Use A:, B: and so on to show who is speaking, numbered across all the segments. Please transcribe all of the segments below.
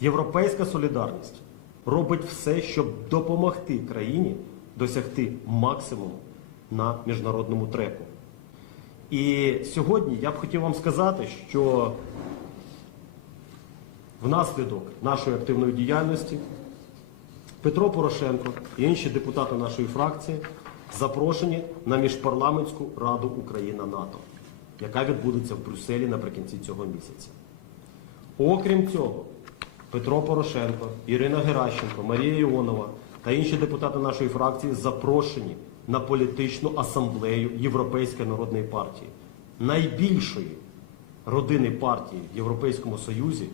A: Європейська солідарність робить все, щоб допомогти країні досягти максимуму на міжнародному треку. І сьогодні я б хотів вам сказати, що внаслідок нашої активної діяльності Петро Порошенко і інші депутати нашої фракції запрошені на міжпарламентську раду Україна НАТО, яка відбудеться в Брюсселі наприкінці цього місяця. Окрім цього, Петро Порошенко, Ірина Геращенко, Марія Іонова та інші депутати нашої фракції запрошені на політичну асамблею Європейської народної партії, найбільшої родини партії в Європейському Союзі,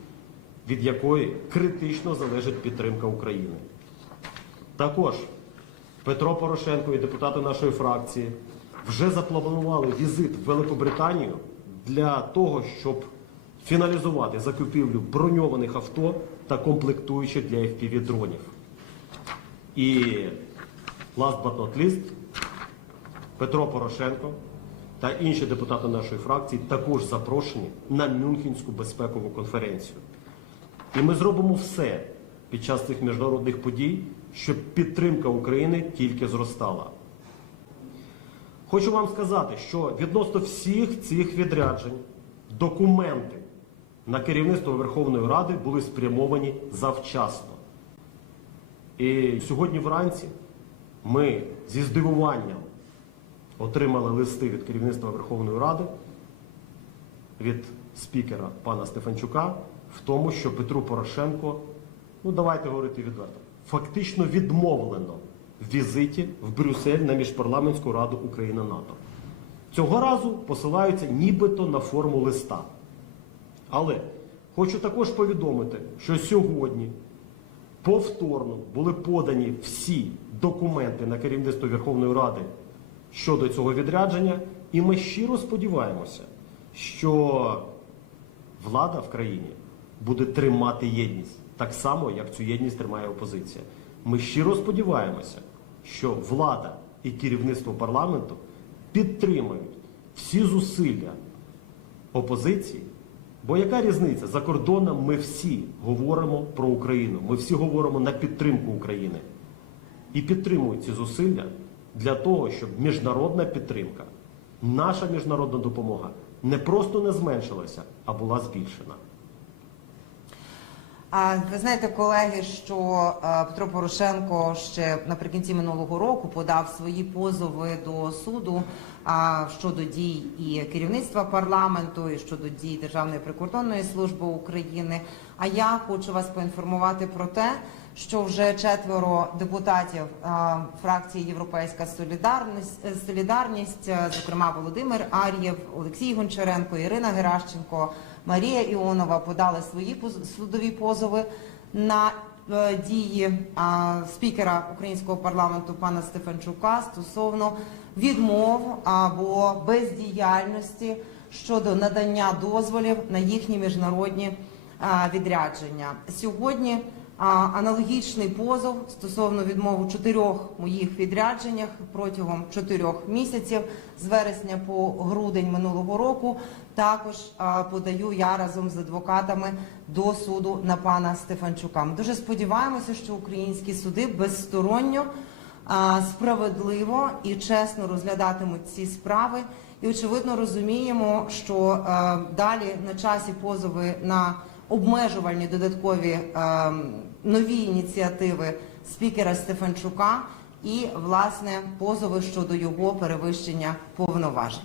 A: від якої критично залежить підтримка України. Також Петро Порошенко і депутати нашої фракції вже запланували візит в Великобританію для того, щоб фіналізувати закупівлю броньованих авто та комплектуючих для FPV дронів. І last but not least, Петро Порошенко та інші депутати нашої фракції також запрошені на Мюнхенську безпекову конференцію. І ми зробимо все під час цих міжнародних подій, щоб підтримка України тільки зростала. Хочу вам сказати, що відносно всіх цих відряджень документи на керівництво Верховної Ради були спрямовані завчасно. І сьогодні вранці ми зі здивуванням отримали листи від керівництва Верховної Ради від спікера пана Стефанчука в тому, що Петру Порошенко, ну давайте говорити відверто, фактично відмовлено в візиті в Брюссель на міжпарламентську раду Україна-НАТО. Цього разу посилаються нібито на форму листа. Але хочу також повідомити, що сьогодні повторно були подані всі документи на керівництво Верховної Ради щодо цього відрядження, і ми щиро сподіваємося, що влада в країні буде тримати єдність, так само, як цю єдність тримає опозиція. Ми щиро сподіваємося, що влада і керівництво парламенту підтримають всі зусилля опозиції. Бо яка різниця? За кордоном ми всі говоримо про Україну, ми всі говоримо на підтримку України. І підтримують ці зусилля для того, щоб міжнародна підтримка, наша міжнародна допомога не просто не зменшилася, а була збільшена.
B: А ви знаєте, колеги, що е, Петро Порошенко ще наприкінці минулого року подав свої позови до суду а, щодо дій і керівництва парламенту, і щодо дій Державної прикордонної служби України. А я хочу вас поінформувати про те, що вже четверо депутатів фракції Європейська Солідарність, е, Солідарність, е, зокрема Володимир Ар'єв, Олексій Гончаренко, Ірина Геращенко, Марія Іонова подали свої судові позови на дії спікера українського парламенту пана Стефанчука стосовно відмов або бездіяльності щодо надання дозволів на їхні міжнародні відрядження. Сьогодні аналогічний позов стосовно відмов у чотирьох моїх відрядженнях протягом чотирьох місяців з вересня по грудень минулого року. Також подаю я разом з адвокатами до суду на пана Стефанчука. Ми дуже сподіваємося, що українські суди безсторонньо справедливо і чесно розглядатимуть ці справи. І очевидно розуміємо, що далі на часі позови на обмежувальні додаткові е, нові ініціативи спікера Стефанчука і власне позови щодо його перевищення повноважень.